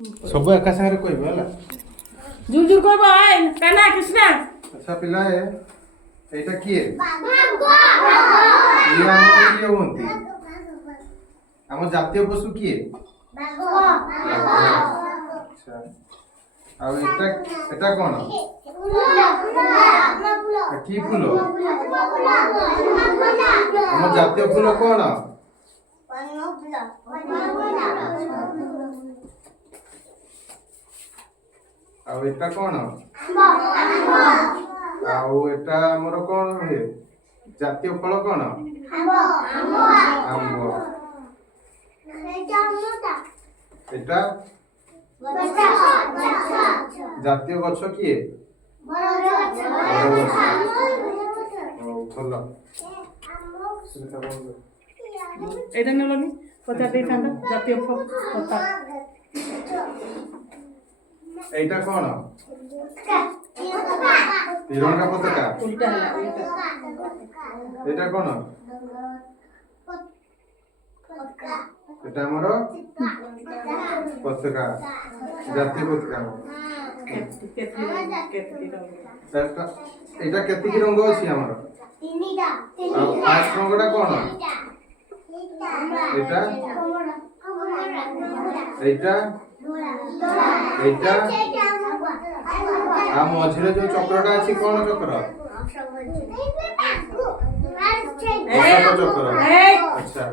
सब एका सागर कहबे हला जुर जुर कहबो आय काना कृष्णा। अच्छा पिला है एटा किए भागो ये हम किए होंती हम जातीय पशु किए भागो अच्छा अब एटा कोन की फूल हम जातीय फूल कोन अब एटा कोन आउ एटा हमर कोन हे जातीय फल कोन आंबो एटा जातीय गछ किए फल एटा नेलनी पता दे थांदा जातीय पता एटा कोन तिरंगा पताका उल्टा है एटा कोन एटा हमर पताका जातीय पताका एटा केति रंग अछि हमर पांच रंगटा कोन एटा एटा एटा आ मझिरे जो चक्रटा अछि कोन चक्र अशोक चक्र अच्छा